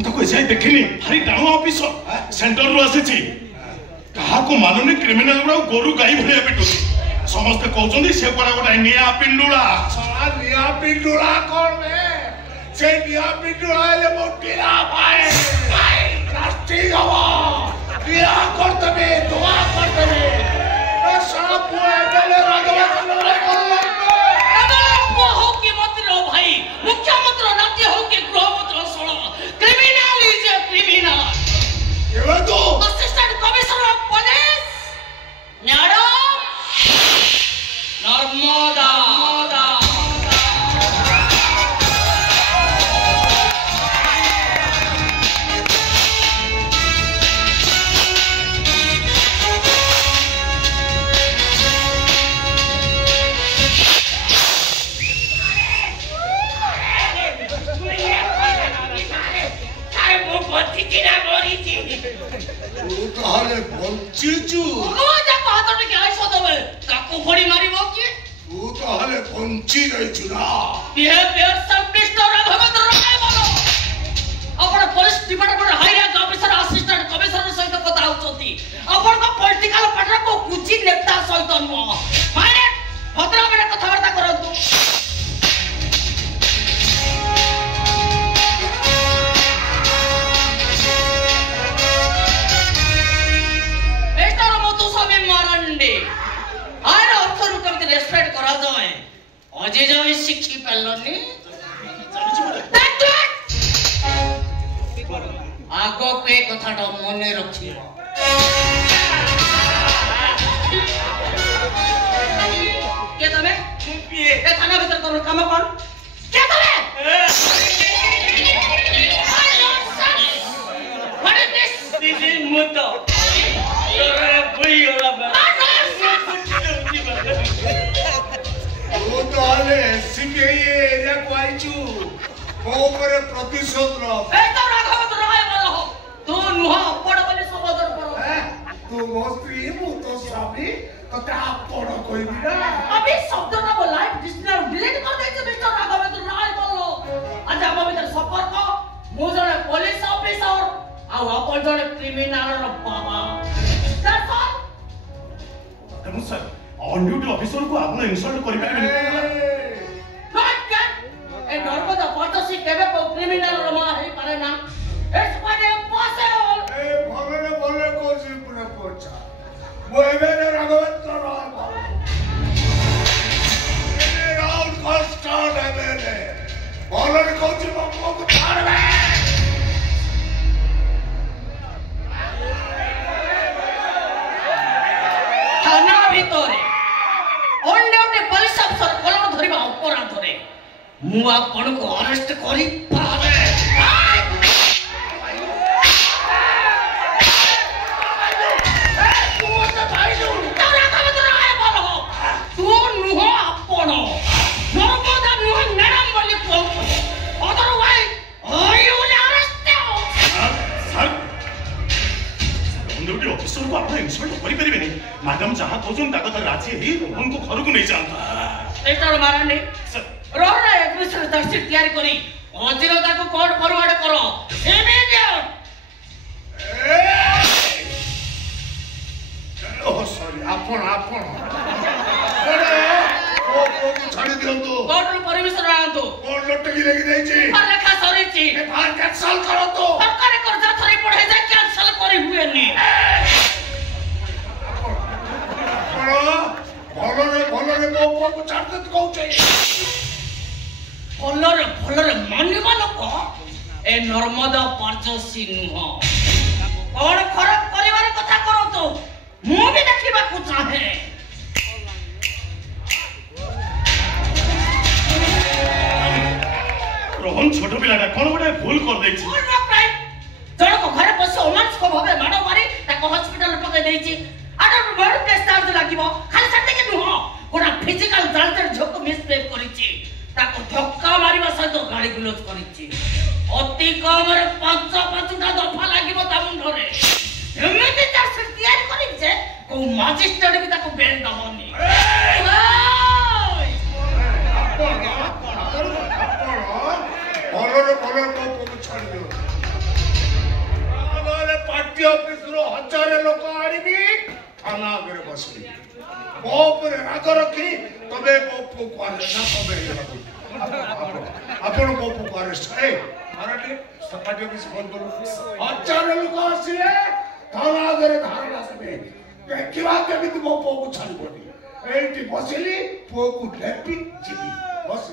मुझे ऐसा देखनी भारी टाणु ऑफिसर सेंटर रू आसी क्या मानुनी क्रिमिनाल गुड़ा गोरु गाई भाया पिटुची समस्ते कहते से कड़ा गोटे निया पिंडुला निया पिंडुला कौन से निया पिंडुला ले मोटीला भाई राष्ट्रीय गवा निया करते दुआ करते सारा पूरा एमएलए राघवेंद्र लड़ाई कर एमएलए हो कि मंत्री हो भाई मुख्यमंत्री राज्य हो कि गृह मंत्री solo criminal is a criminal ये तो assistant commissioner of police madam Narmada तू ताले बंचीचू जा कहत के आइसो दबे ताको फड़ी मारिबो कि तू ताले बंची जाइचू ना बिहेवियर सब मिस्टर राघवेंद्र राय बोलो अपन police department high rank officer assistant commissioner सहित कथा होचती अपन को पॉलिटिकल पार्टी को कुची नेता सहित न माने भद्र में कथावार्ता करंतु रेस्पेक्ट करा जाए अजे जाए शिक्षी पल्लनी आगो पे कथाटा मने रखिबो के तमे ए थाना भीतर तोर काम कोन के तमे व्हाट इज दिस इज मुतो तोरे बुई होला तू ताले एससीपीआई एरिया को आइचू को ऊपर प्रतिशोध लो ए तो राघवेंद्र राय बोलो तू नुहा पड़ बोले सबदर करो तू मो स्त्री मु तो स्वामी तो ता पड़ कोई भी ना अभी शब्द ना वो लाइव डिक्शनरी डिलीट कर देचे मिस्टर राघवेंद्र राय बोलो आज हम भीतर संपर्क मु जने पुलिस ऑफिसर आ अपन जने क्रिमिनल रो बाबा दैट्स ऑल तेणु सर ऑन ड्यूटी ऑफिसर को आपने इंसल्ट कर पारे नॉट कैट ए नर्मदा पटसी केबे को क्रिमिनल रमा है पारे ना इट्स क्वाइट इम्पॉसिबल ए बोले को जी पुरा पहुंचा वो एमएलए राघवेंद्र राय ये राउंड कॉन्स्टेंट एमएलए बोले को जी मम्मो को छाड़वे थाना भीतरे ऑन ड्यूटी पुलिस अफसर कलम धरिबा अपराध रे मु आपन को अरेस्ट करी पावे तू नुह अपन नर्मदा नुह मैडम बोली कहू otherwise you will arrest sir on duty officer को आपने इंसल्ट कर पारे मैडम जहां कहउछन ता कथा राजी ही रोहन को घर को नहीं जाता mister Marandi sir Rohan agreement दस्ती तैयारी करी अजिरता को कोर्ट फॉरवर्ड करो इमीडिएट ओ सॉरी आपण को छाड़ी दियंतु कोर्ट रो परमिशन आनतो कोर्ट लटकी लेके जाईची और लेखा सरीची एफआईआर कैंसिल करो तो सरकार कर्जा थरी पढ़े जा कैंसिल करी हुए नी भलरे मो को छाड़ दे कहू चाहिए भलरे मानिबा लोक ए नर्मदा पार्चसी नुह कौन खराब परिवार कथा करो तो मु भी देखिबा को चाहे रोहन छोटो पिलाटा कोन गोटे भूल कर देछि जण को घरे बस ओमांस को भाबे माडो मारी ताको हॉस्पिटल पके देछि आडा बड़ टेस्ट चार्ज लागिबो खाली सटे के नुह गोटा फिजिकल जांचर झोक मिसप्लेस करिछि ताको धक्का मारिबा सहित गाड़ी गुलोज करिछि अति कम रे 5-5टा दफा लागिबो ता मुंडरे एमिति चार्ज तैयार करिछि जे को मजिस्ट्रेट भी ताको बेल दबनी भलरे को छाड़ दियो एसपी ऑफिस रो 1000 लोक आनिबी थाना आगे बसबी मो ऊपर राग रखी तबे मो पु को अरेस्ट तबे आपण मो पु को अरेस्ट ए मारटी सपाटी ऑफिस फोन करू 1000 लोक आसीले थाना आगे धारणा सभे देखिवा केमिति मो पु को छाड़ी पड़ी एठी बसिली पु को लेपी जीबी बस